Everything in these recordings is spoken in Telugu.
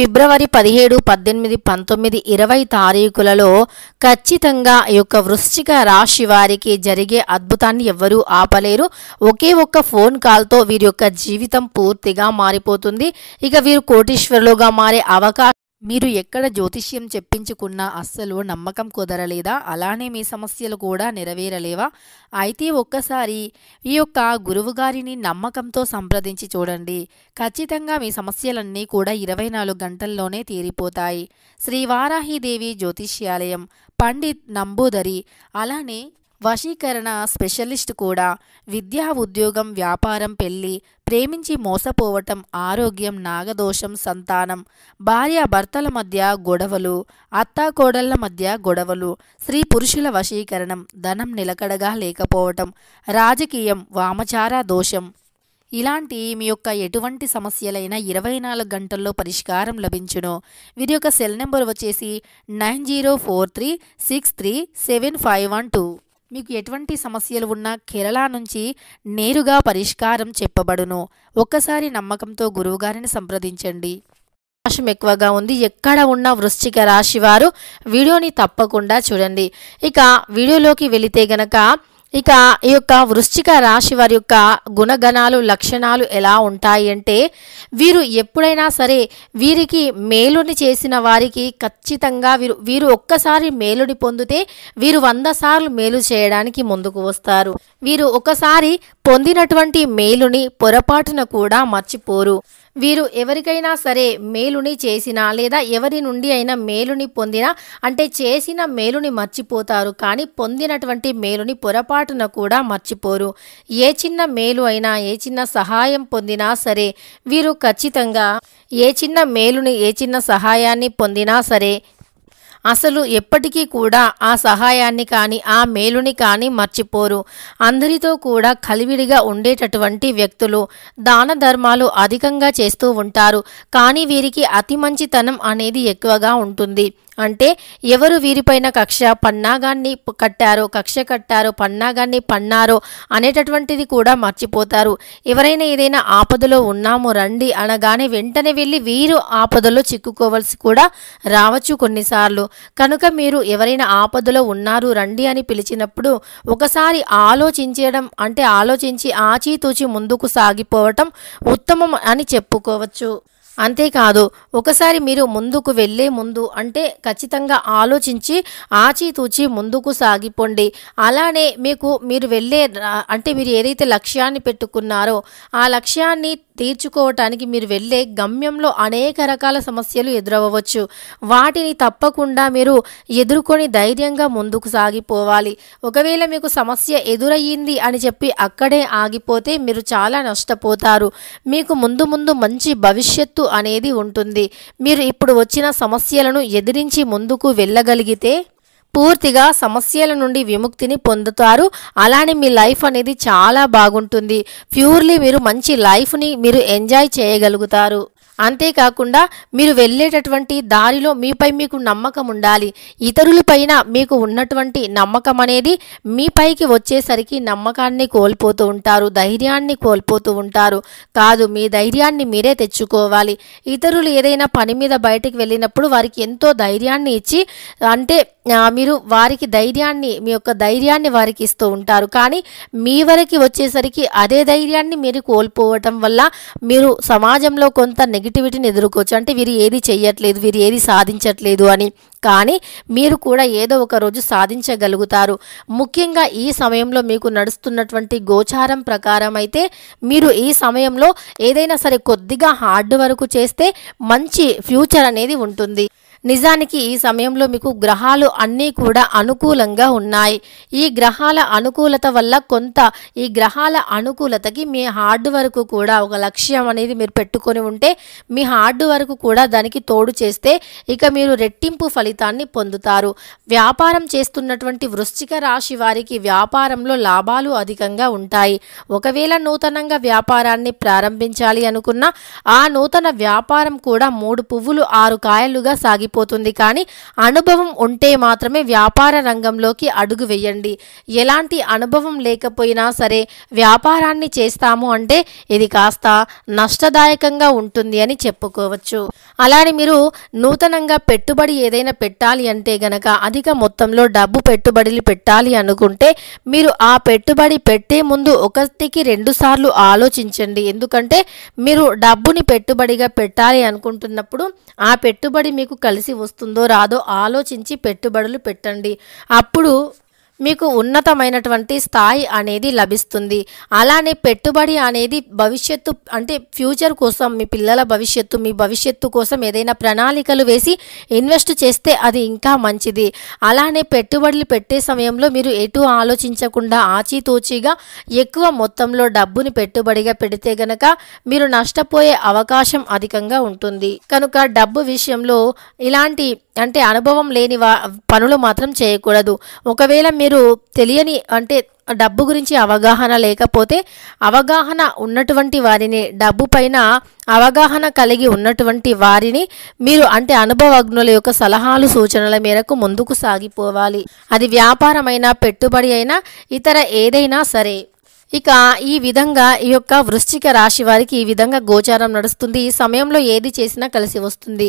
ఫిబ్రవరి 17, 18, 19, 20 తారీఖులలో ఖచ్చితంగా ఈ యొక్క వృశ్చిక రాశి వారికి జరిగే అద్భుతాన్ని ఎవ్వరూ ఆపలేరు. ఒకే ఒక్క ఫోన్ కాల్తో వీరి యొక్క జీవితం పూర్తిగా మారిపోతుంది. ఇక వీరు కోటీశ్వరులుగా మారే అవకాశం. మీరు ఎక్కడ జ్యోతిష్యం చెప్పించుకున్నా అస్సలు నమ్మకం కుదరలేదా? అలానే మీ సమస్యలు కూడా నెరవేరలేవా? అయితే ఒక్కసారి ఈ యొక్క గురువుగారిని నమ్మకంతో సంప్రదించి చూడండి. ఖచ్చితంగా మీ సమస్యలన్నీ కూడా 24 గంటల్లోనే తీరిపోతాయి. శ్రీ వారాహిదేవి జ్యోతిష్యాలయం, పండిత్ నంబూదరి, అలానే వశీకరణ స్పెషలిస్ట్ కూడా. విద్యా, ఉద్యోగం, వ్యాపారం, పెళ్లి, ప్రేమించి మోసపోవటం, ఆరోగ్యం, నాగదోషం, సంతానం, భార్యాభర్తల మధ్య గొడవలు, అత్తాకోడళ్ల మధ్య గొడవలు, స్త్రీ పురుషుల వశీకరణం, ధనం నిలకడగా లేకపోవటం, రాజకీయం, వామచార దోషం, ఇలాంటి మీ యొక్క ఎటువంటి సమస్యలైనా 24 గంటల్లో పరిష్కారం లభించును. వీరి యొక్క సెల్ నెంబర్ వచ్చేసి 9043637512. మీకు ఎటువంటి సమస్యలు ఉన్నా కేరళ నుంచి నేరుగా పరిష్కారం చెప్పబడును. ఒక్కసారి నమ్మకంతో గురువుగారిని సంప్రదించండి. అవకాశం ఎక్కువగా ఉంది. ఎక్కడ ఉన్న వృశ్చిక రాశి వారు వీడియోని తప్పకుండా చూడండి. ఇక వీడియోలోకి వెళితే గనక ఇక ఈ యొక్క వృశ్చిక రాశి వారి యొక్క గుణగణాలు, లక్షణాలు ఎలా ఉంటాయి అంటే, వీరు ఎప్పుడైనా సరే వీరికి మేలుని చేసిన వారికి ఖచ్చితంగా వీరు ఒక్కసారి మేలుని పొందితే వీరు 100 సార్లు మేలు చేయడానికి ముందుకు వస్తారు. వీరు ఒకసారి పొందినటువంటి మేలుని పొరపాటున కూడా మర్చిపోరు. వీరు ఎవరికైనా సరే మేలుని చేసినా లేదా ఎవరి నుండి అయినా మేలుని పొందినా అంటే చేసిన మేలుని మర్చిపోతారు, కానీ పొందినటువంటి మేలుని పొరపాటున కూడా మర్చిపోరు. ఏ చిన్న మేలు అయినా, ఏ చిన్న సహాయం పొందినా సరే వీరు ఖచ్చితంగా ఏ చిన్న మేలుని, ఏ చిన్న సహాయాన్ని పొందినా సరే అసలు ఎప్పటికీ కూడా ఆ సహాయాన్ని కానీ ఆ మేలుని కానీ మర్చిపోరు. అందరితో కూడా కలివిడిగా ఉండేటటువంటి వ్యక్తులు. దాన ధర్మాలు అధికంగా చేస్తూ ఉంటారు, కానీ వీరికి అతి మంచితనం అనేది ఎక్కువగా ఉంటుంది. అంటే ఎవరు వీరిపైన కక్ష కట్టారో పన్నాగాన్ని పన్నారో అనేటటువంటిది కూడా మర్చిపోతారు. ఎవరైనా ఏదైనా ఆపదలో ఉన్నాము రండి అనగానే వెంటనే వెళ్ళి వీరు ఆపదలో చిక్కుకోవాల్సి కూడా రావచ్చు కొన్నిసార్లు. కనుక మీరు ఎవరైనా ఆపదలో ఉన్నారు రండి అని పిలిచినప్పుడు ఒకసారి ఆలోచించి ఆచితూచి ముందుకు సాగిపోవటం ఉత్తమం అని చెప్పుకోవచ్చు. అంతేకాదు, ఒకసారి మీరు ముందుకు వెళ్ళే ముందు అంటే ఖచ్చితంగా ఆలోచించి ఆచితూచి ముందుకు సాగిపోండి. అలానే మీరు ఏదైతే లక్ష్యాన్ని పెట్టుకున్నారో ఆ లక్ష్యాన్ని తీర్చుకోవటానికి మీరు వెళ్ళే గమ్యంలో అనేక రకాల సమస్యలు ఎదురవ్వచ్చు. వాటిని తప్పకుండా మీరు ఎదుర్కొని ధైర్యంగా ముందుకు సాగిపోవాలి. ఒకవేళ మీకు సమస్య ఎదురయ్యింది అని చెప్పి అక్కడే ఆగిపోతే మీరు చాలా నష్టపోతారు. మీకు ముందు మంచి భవిష్యత్తు అనేది ఉంటుంది. మీరు ఇప్పుడు వచ్చిన సమస్యలను ఎదిరించి ముందుకు వెళ్ళగలిగితే పూర్తిగా సమస్యల నుండి విముక్తిని పొందుతారు. అలానే మీ లైఫ్ అనేది చాలా బాగుంటుంది. ప్యూర్లీ మీరు మంచి లైఫ్ని మీరు ఎంజాయ్ చేయగలుగుతారు. అంతేకాకుండా మీరు వెళ్ళేటటువంటి దారిలో మీపై మీకు నమ్మకం ఉండాలి. ఇతరులపైన మీకు ఉన్నటువంటి నమ్మకం అనేది మీపైకి వచ్చేసరికి నమ్మకాన్ని కోల్పోతూ ఉంటారు, ధైర్యాన్ని కోల్పోతూ ఉంటారు. కాదు, మీ ధైర్యాన్ని మీరే తెచ్చుకోవాలి. ఇతరులు ఏదైనా పని మీద బయటకు వెళ్ళినప్పుడు వారికి ఎంతో ధైర్యాన్ని ఇచ్చి మీరు వారికి మీ యొక్క ధైర్యాన్ని వారికి ఇస్తూ ఉంటారు. కానీ మీ వరకు వచ్చేసరికి అదే ధైర్యాన్ని మీరు కోల్పోవటం వల్ల మీరు సమాజంలో కొంత నెగిటివిటీని ఎదుర్కోవచ్చు. అంటే వీరు ఏది చెయ్యట్లేదు, వీరు ఏది సాధించట్లేదు అని. కానీ మీరు కూడా ఏదో ఒక రోజు సాధించగలుగుతారు. ముఖ్యంగా ఈ సమయంలో మీకు నడుస్తున్నటువంటి గోచారం ప్రకారం అయితే మీరు ఈ సమయంలో ఏదైనా సరే కొద్దిగా హార్డ్ వర్క్ చేస్తే మంచి ఫ్యూచర్ అనేది ఉంటుంది. నిజానికి ఈ సమయంలో మీకు గ్రహాలు అన్నీ కూడా అనుకూలంగా ఉన్నాయి. ఈ గ్రహాల అనుకూలత వల్ల ఈ గ్రహాల అనుకూలతకి మీ హార్డ్ వర్క్ కూడా ఒక లక్ష్యం అనేది మీరు పెట్టుకొని ఉంటే మీ హార్డ్ వర్క్ కూడా దానికి తోడు చేస్తే ఇక మీరు రెట్టింపు ఫలితాన్ని పొందుతారు. వ్యాపారం చేస్తున్నటువంటి వృశ్చిక రాశి వారికి వ్యాపారంలో లాభాలు అధికంగా ఉంటాయి. ఒకవేళ నూతనంగా వ్యాపారాన్ని ప్రారంభించాలి అనుకున్నా ఆ నూతన వ్యాపారం కూడా 3 పువ్వులు 6 కాయలుగా సాగి సాగిపోతుంది. కానీ అనుభవం ఉంటే మాత్రమే వ్యాపార రంగంలోకి అడుగు వేయండి. ఎలాంటి అనుభవం లేకపోయినా సరే వ్యాపారాన్ని చేస్తాము అంటే ఇది కాస్త నష్టదాయకంగా ఉంటుంది అని చెప్పుకోవచ్చు. అలానే మీరు నూతనంగా పెట్టుబడి ఏదైనా పెట్టాలి అంటే గనక అధిక మొత్తంలో డబ్బు పెట్టుబడులు పెట్టాలి అనుకుంటే మీరు ఆ పెట్టుబడి పెట్టే ముందు ఒకటికి 2 సార్లు ఆలోచించండి. ఎందుకంటే మీరు డబ్బుని పెట్టుబడిగా పెట్టాలి అనుకుంటున్నప్పుడు ఆ పెట్టుబడి మీకు కలిసి వస్తుందో రాదో ఆలోచించి పెట్టుబడులు పెట్టండి. అప్పుడు మీకు ఉన్నతమైనటువంటి స్థాయి అనేది లభిస్తుంది. అలానే పెట్టుబడి అనేది భవిష్యత్తు అంటే ఫ్యూచర్ కోసం, మీ పిల్లల భవిష్యత్తు, మీ భవిష్యత్తు కోసం ఏదైనా ప్రణాళికలు వేసి ఇన్వెస్ట్ చేస్తే అది ఇంకా మంచిది. అలానే పెట్టుబడులు పెట్టే సమయంలో మీరు ఎటు ఆలోచించకుండా ఆచితూచిగా ఎక్కువ మొత్తంలో డబ్బుని పెట్టుబడిగా పెడితే గనక మీరు నష్టపోయే అవకాశం అధికంగా ఉంటుంది. కనుక డబ్బు విషయంలో ఇలాంటి అంటే అనుభవం లేని పనులు మాత్రం చేయకూడదు. ఒకవేళ మీరు తెలియని అంటే డబ్బు గురించి అవగాహన లేకపోతే అవగాహన ఉన్నటువంటి వారిని, డబ్బు పైన అవగాహన కలిగి ఉన్నటువంటి వారిని మీరు అంటే అనుభవజ్ఞుల యొక్క సలహాలు సూచనల మేరకు ముందుకు సాగిపోవాలి. అది వ్యాపారమైనా పెట్టుబడి అయినా ఇతర ఏదైనా సరే. ఇక ఈ విధంగా ఈ యొక్క వృశ్చిక రాశి వారికి ఈ విధంగా గోచారం నడుస్తుంది. ఈ సమయంలో ఏది చేసినా కలిసి వస్తుంది.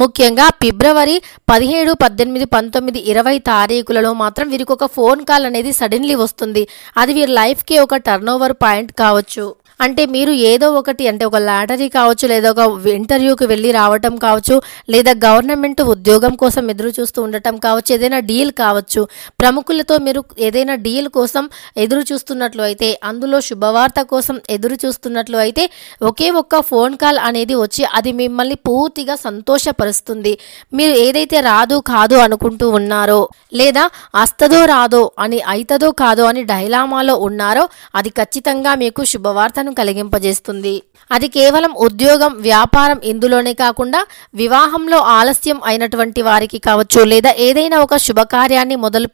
ముఖ్యంగా ఫిబ్రవరి 17, 18, 19, 20 తారీఖులలో మాత్రం వీరికి ఒక ఫోన్ కాల్ అనేది సడన్లీ వస్తుంది. అది వీరి లైఫ్కి ఒక టర్న్ ఓవర్ పాయింట్ కావచ్చు. అంటే మీరు ఏదో ఒకటి అంటే ఒక లాటరీ కావచ్చు, లేదా ఒక ఇంటర్వ్యూకి వెళ్ళి రావటం కావచ్చు, లేదా గవర్నమెంట్ ఉద్యోగం కోసం ఎదురు చూస్తూ ఉండటం కావచ్చు, ఏదైనా డీల్ కావచ్చు. ప్రముఖులతో మీరు ఏదైనా డీల్ కోసం ఎదురు చూస్తున్నట్లు అయితే, అందులో శుభవార్త కోసం ఎదురు చూస్తున్నట్లు అయితే ఒకే ఒక్క ఫోన్ కాల్ అనేది వచ్చి అది మిమ్మల్ని పూర్తిగా సంతోషపరుస్తుంది. మీరు ఏదైతే రాదు కాదు అనుకుంటూ ఉన్నారో, లేదా వస్తదో రాదో అని, అయితదో కాదో అని డైలామాలో ఉన్నారో అది ఖచ్చితంగా మీకు శుభవార్తను కలిగింపజేస్తుంది. అది కేవలం ఉద్యోగం, వ్యాపారం ఇందులోనే కాకుండా వివాహంలో ఆలస్యం అయినటువంటి వారికి కావచ్చు, లేదా ఏదైనా ఒక శుభకార్యాన్ని మొదలు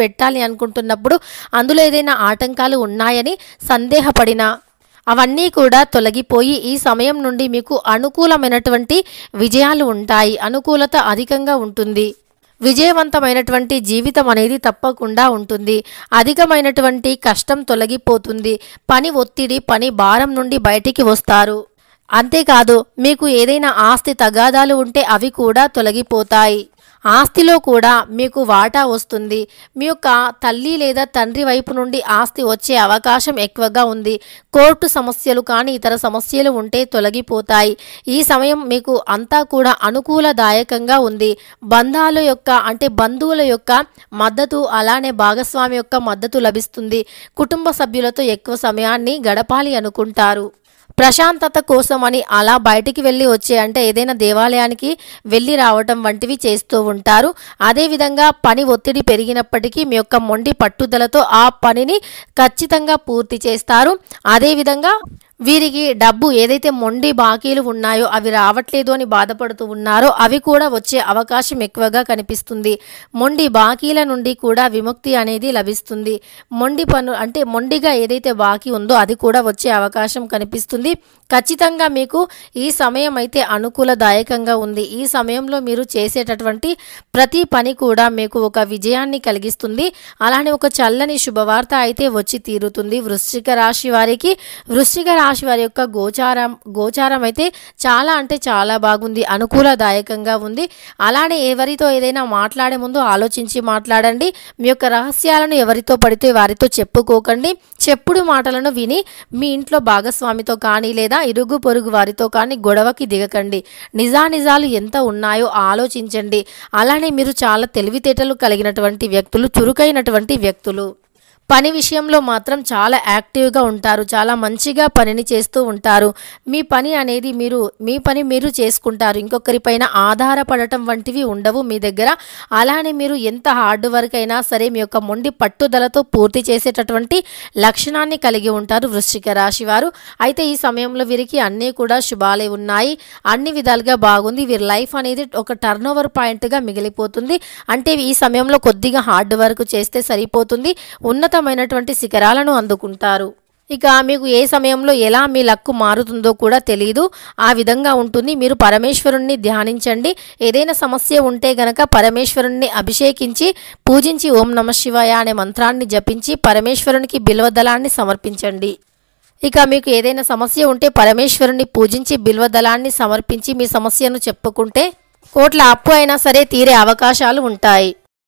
పెట్టాలి అనుకుంటున్నప్పుడు అందులో ఏదైనా ఆటంకాలు ఉన్నాయని సందేహపడినా అవన్నీ కూడా తొలగిపోయి ఈ సమయం నుండి మీకు అనుకూలమైనటువంటి విజయాలు ఉంటాయి. అనుకూలత అధికంగా ఉంటుంది. విజయవంతమైనటువంటి జీవితం అనేది తప్పకుండా ఉంటుంది. అధికమైనటువంటి కష్టం తొలగిపోతుంది. పని ఒత్తిడి, పని భారం నుండి బయటికి వస్తారు. అంతేకాదు మీకు ఏదైనా ఆస్తి తగాదాలు ఉంటే అవి కూడా తొలగిపోతాయి. ఆస్తిలో కూడా మీకు వాటా వస్తుంది. మీ యొక్క తల్లి లేదా తండ్రి వైపు నుండి ఆస్తి వచ్చే అవకాశం ఎక్కువగా ఉంది. కోర్టు సమస్యలు కానీ ఇతర సమస్యలు ఉంటే తొలగిపోతాయి. ఈ సమయం మీకు అంతా కూడా అనుకూలదాయకంగా ఉంది. బంధువుల యొక్క మద్దతు, అలానే భాగస్వామి యొక్క మద్దతు లభిస్తుంది. కుటుంబ సభ్యులతో ఎక్కువ సమయాన్ని గడపాలి అనుకుంటారు. ప్రశాంతత కోసమని అలా బయటికి వెళ్ళి వచ్చే అంటే ఏదైనా దేవాలయానికి వెళ్ళి రావటం వంటివి చేస్తూ ఉంటారు. అదేవిధంగా పని ఒత్తిడి పెరిగినప్పటికీ మీ యొక్క మొండి పట్టుదలతో ఆ పనిని ఖచ్చితంగా పూర్తి చేస్తారు. అదేవిధంగా వీరికి డబ్బు ఏదైతే మొండి బాకీలు ఉన్నాయో అవి రావట్లేదు అని బాధపడుతూ ఉన్నారో అవి కూడా వచ్చే అవకాశం ఎక్కువగా కనిపిస్తుంది. మొండి బాకీల నుండి కూడా విముక్తి అనేది లభిస్తుంది. మొండిగా ఏదైతే బాకీ ఉందో అది కూడా వచ్చే అవకాశం కనిపిస్తుంది. ఖచ్చితంగా మీకు ఈ సమయం అయితే అనుకూలదాయకంగా ఉంది. ఈ సమయంలో మీరు చేసేటటువంటి ప్రతి పని కూడా మీకు ఒక విజయాన్ని కలిగిస్తుంది. అలానే ఒక చల్లని శుభవార్త అయితే వచ్చి తీరుతుంది. వృశ్చిక రాశి వారి యొక్క గోచారం అయితే చాలా అంటే చాలా బాగుంది. అనుకూలదాయకంగా ఉంది. అలానే ఎవరితో ఏదైనా మాట్లాడే ముందు ఆలోచించి మాట్లాడండి. మీ యొక్క రహస్యాలను ఎవరితో పడితే వారితో చెప్పుకోకండి. చెప్పుడు మాటలను విని మీ ఇంట్లో భాగస్వామితో కానీ లేదా ఇరుగు పొరుగు వారితో కానీ గొడవకి దిగకండి. నిజాలు ఎంత ఉన్నాయో ఆలోచించండి. అలానే మీరు చాలా తెలివితేటలు కలిగినటువంటి వ్యక్తులు, చురుకైనటువంటి వ్యక్తులు. పని విషయంలో మాత్రం చాలా యాక్టివ్గా ఉంటారు. చాలా మంచిగా పనిని చేస్తూ ఉంటారు. మీ పని మీరు చేసుకుంటారు. ఇంకొకరిపైన ఆధారపడటం వంటివి ఉండవు మీ దగ్గర. అలానే మీరు ఎంత హార్డ్ వర్క్ అయినా సరే మీ యొక్క మొండి పట్టుదలతో పూర్తి చేసేటటువంటి లక్షణాన్ని కలిగి ఉంటారు వృశ్చిక రాశి వారు. అయితే ఈ సమయంలో వీరికి అన్నీ కూడా శుభాలే ఉన్నాయి. అన్ని విధాలుగా బాగుంది. వీరి లైఫ్ అనేది ఒక టర్న్ ఓవర్ పాయింట్గా మిగిలిపోతుంది. అంటే ఈ సమయంలో కొద్దిగా హార్డ్ వర్క్ చేస్తే సరిపోతుంది. ఉన్నతమైనటువంటి శిఖరాలను అందుకుంటారు. ఇక మీకు ఏ సమయంలో ఎలా మీ లక్కు మారుతుందో కూడా తెలియదు. ఆ విధంగా ఉంటుంది. మీరు పరమేశ్వరుణ్ణి ధ్యానించండి. ఏదైనా సమస్య ఉంటే గనక పరమేశ్వరుణ్ణి అభిషేకించి పూజించి ఓం నమః శివాయ అనే మంత్రాన్ని జపించి పరమేశ్వరునికి బిల్వదళాన్ని సమర్పించండి. ఇక మీకు ఏదైనా సమస్య ఉంటే పరమేశ్వరుని పూజించి బిల్వదళాన్ని సమర్పించి మీ సమస్యను చెప్పుకుంటే కోట్ల అప్పు అయినా సరే తీరే అవకాశాలు ఉంటాయి.